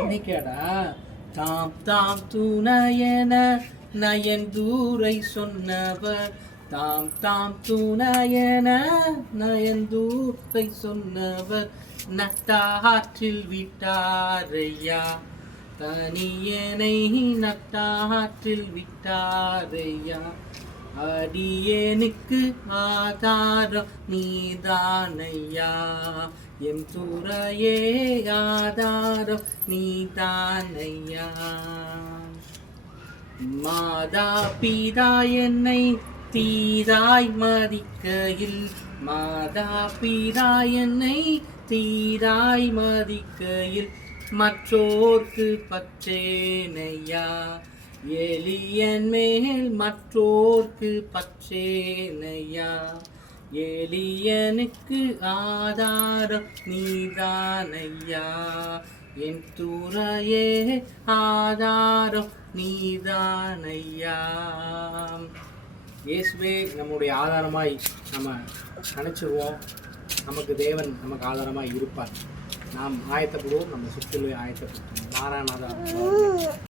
இன்னைக்கேடா தாம் தாம் துணையென நயந்தூரை சொன்னவர் தாம் தாம் துணையென நயந்தூரை சொன்னவர் நட்டாற்றில் விட்டாரையா தனியனை நட்டாற்றில் விட்டாரையா அடியேனுக்கு ஆதாரம் நீதானையா எம் துறையே ஆதாரம் நீதானையா மாதா பிதா என்னை தீராய் மதிக்கையில் மாதா பிதா என்னை தீராய் மதிக்கையில் மற்றோர்க்கு பற்றேனையா எளியன் மேல் மற்றோர்க்கு பற்றேனையா எளியனுக்கு ஆதாரம் நீதானையா என் துறையே ஆதாரம் நீதானையா. இயேசுவே நம்முடைய ஆதாரமாய் நம்ம நினச்சிருவோம். நமக்கு தேவன் நமக்கு ஆதாரமாய் இருப்பார். நாம் ஆயத்தப்படுவோம். நம்ம சுற்றிலும் ஆயத்தப்படுத்துவோம். மாறானாதான்